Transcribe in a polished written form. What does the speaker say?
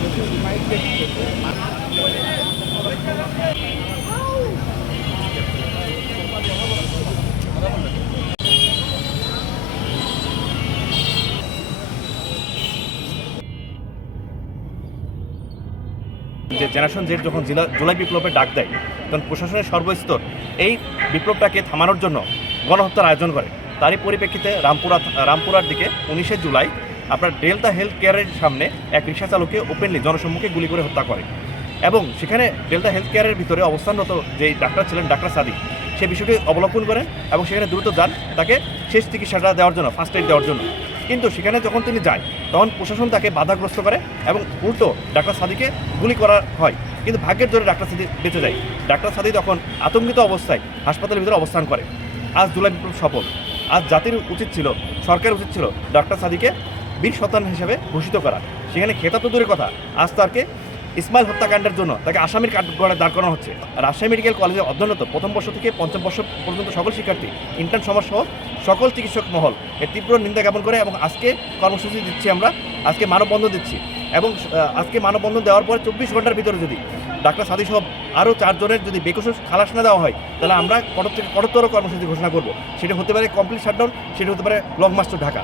যে generation Z যখন জুলাই বিপ্লবের ডাক দেয় তখন প্রশাসনের সর্বস্তর এই বিপ্লবটাকে থামানোর জন্য গণহত্যার আয়োজন করে। তারই পরিপ্রেক্ষিতে রামপুরার দিকে 19শে জুলাই আপনার ডেল্টা হেলথ কেয়ারের সামনে এক রিক্সা চালককে ওপেনলি জনসম্মুখে গুলি করে হত্যা করে এবং সেখানে ডেল্টা হেলথ কেয়ারের ভিতরে অবস্থানরত যে ডাক্তার ছিলেন ডাক্তার সাদিক সে বিষয়টি অবলোকন করেন এবং সেখানে দ্রুত যান তাকে শেষ চিকিৎসাটা দেওয়ার জন্য, ফার্স্ট এড দেওয়ার জন্য। কিন্তু সেখানে যখন তিনি যায় তখন প্রশাসন তাকে বাধাগ্রস্ত করে এবং উল্টো ডাক্তার সাদিকে গুলি করা হয়। কিন্তু ভাগ্যের জোরে ডাক্তার সাদি বেঁচে যায়। ডাক্তার সাদি তখন আতঙ্কিত অবস্থায় হাসপাতালের ভিতরে অবস্থান করে। আজ জুলাই বিপ্লব সফল। আজ জাতির উচিত ছিল, সরকারের উচিত ছিল ডাক্তার সাদিকে বীর সন্তান হিসেবে ঘোষিত করা। সেখানে খেতাব তো দূরের কথা, আজ তাকে ইসমাইল হত্যাকাণ্ডের জন্য তাকে আসামির কাঠগড়ায় দাঁড় করানো হচ্ছে। রাজশাহী মেডিকেল কলেজে অধ্যয়নরত প্রথম বর্ষ থেকে পঞ্চম বর্ষ পর্যন্ত সকল শিক্ষার্থী, ইন্টার্ন সমাজসহ সকল চিকিৎসক মহল এর তীব্র নিন্দা জ্ঞাপন করে এবং আজকে কর্মসূচি দিচ্ছি, আমরা আজকে মানববন্ধন দিচ্ছি এবং আজকে মানববন্ধন দেওয়ার পর 24 ঘন্টার ভিতরে যদি ডাক্তার সাদি সহ আরও 4 জনের যদি বেকসুর খালাস না দেওয়া হয় তাহলে আমরা কঠোরতর কর্মসূচি ঘোষণা করব। সেটা হতে পারে কমপ্লিট শাটডাউন, সেটা হতে পারে লং মার্চ টু ঢাকা।